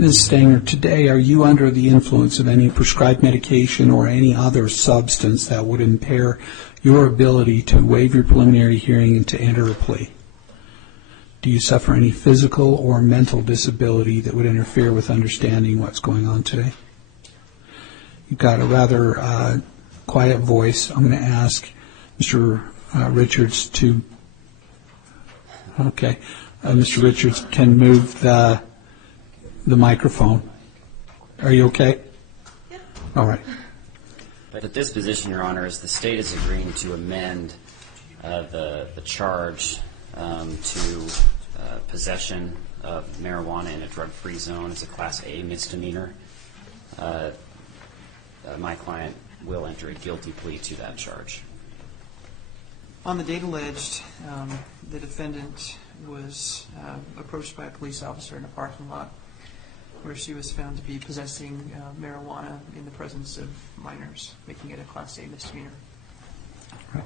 Ms. Stanger, today are you under the influence of any prescribed medication or any other substance that would impair your ability to waive your preliminary hearing and to enter a plea? Do you suffer any physical or mental disability that would interfere with understanding what's going on today? You've got a rather quiet voice. I'm going to ask Mr. Richards to... Okay. Mr. Richards can move the microphone. Are you okay? Yeah. All right. But at this position, Your Honor, is the state is agreeing to amend the charge to possession of marijuana in a drug-free zone as a Class A misdemeanor. My client will enter a guilty plea to that charge. On the date alleged, the defendant was approached by a police officer in a parking lot where she was found to be possessing marijuana in the presence of minors, making it a Class A misdemeanor. Right.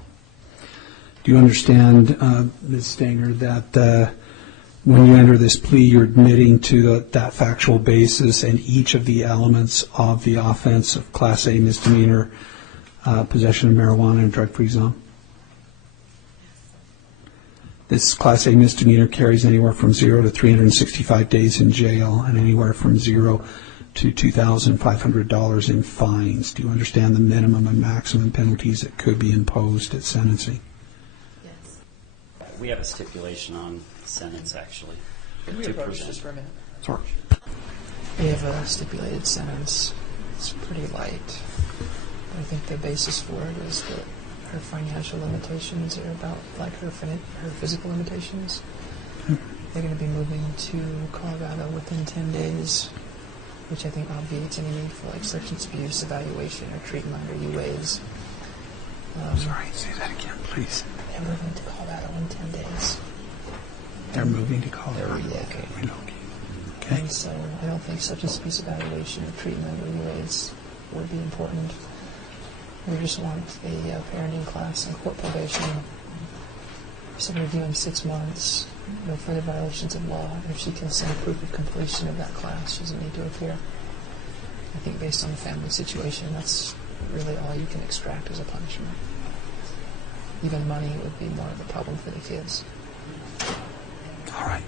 Do you understand, Ms. Stanger, that when you enter this plea, you're admitting to that factual basis and each of the elements of the offense of Class A misdemeanor possession of marijuana in a drug-free zone? This Class A misdemeanor carries anywhere from 0 to 365 days in jail and anywhere from 0 to $2,500 in fines. Do you understand the minimum and maximum penalties that could be imposed at sentencing? Yes. We have a stipulation on sentence, actually. Can we approach this for a minute? Sorry. We have a stipulated sentence. It's pretty light. I think the basis for it is that her financial limitations are about like her physical limitations. They're going to be moving to Colorado within 10 days, which I think obviates any need for like substance abuse evaluation or treatment or UAs. Sorry, say that again, please. They're moving to Colorado in 10 days. They're moving to Colorado. They're relocating. Okay. And so I don't think substance abuse evaluation or treatment or UAs would be important. We just want a parenting class and court probation. So review in 6 months, no further violations of law. And if she can send proof of completion of that class, she doesn't need to appear. I think based on the family situation, that's really all you can extract as a punishment. Even money would be more of a problem for the kids. All right.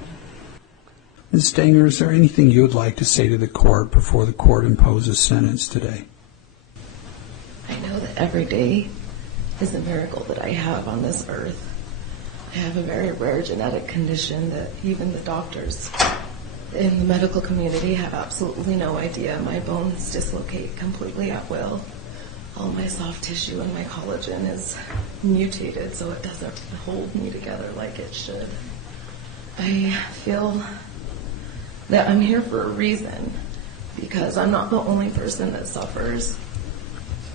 Ms. Stanger, is there anything you would like to say to the court before the court imposes sentence today? I know that every day is a miracle that I have on this earth. I have a very rare genetic condition that even the doctors in the medical community have absolutely no idea. My bones dislocate completely at will. All my soft tissue and my collagen is mutated, so it doesn't hold me together like it should. I feel that I'm here for a reason, because I'm not the only person that suffers.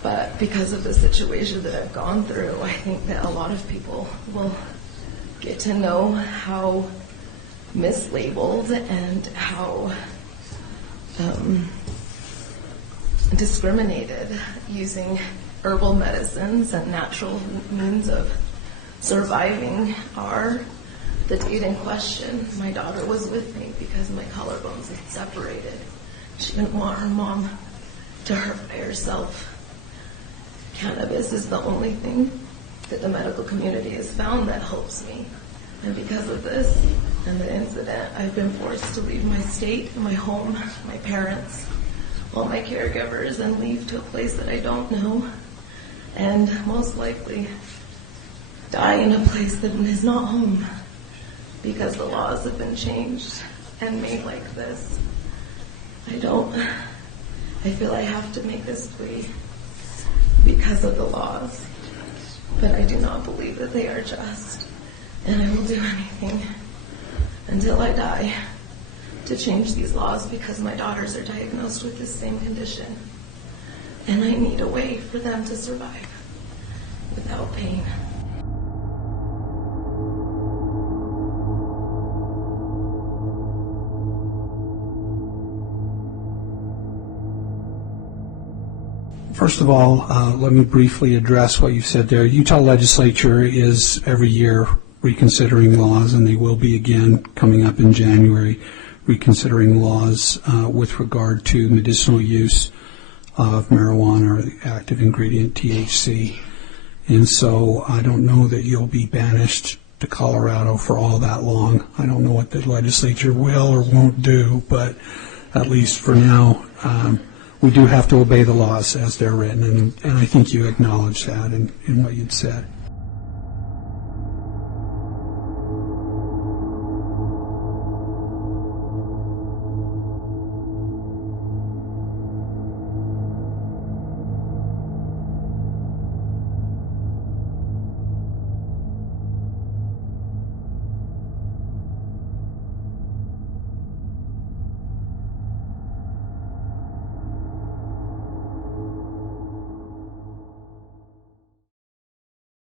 But because of the situation that I've gone through, I think that a lot of people will get to know how mislabeled and how discriminated using herbal medicines and natural means of surviving are. The date in question, my daughter was with me because my collarbones had separated. She didn't want her mom to hurt by herself. Cannabis is the only thing that the medical community has found that helps me. And because of this and the incident, I've been forced to leave my state, my home, my parents, all my caregivers, and leave to a place that I don't know, and most likely die in a place that is not home, because the laws have been changed and made like this. I feel I have to make this plea because of the laws, but I do not believe that they are just, and I will do anything until I die to change these laws, because my daughters are diagnosed with this same condition, and I need a way for them to survive without pain. First of all, let me briefly address what you said there. Utah legislature is every year reconsidering laws, and they will be again coming up in January reconsidering laws with regard to medicinal use of marijuana or the active ingredient THC. And so I don't know that you'll be banished to Colorado for all that long. I don't know what the legislature will or won't do, but at least for now, we do have to obey the laws as they're written, and I think you acknowledge that in what you'd said.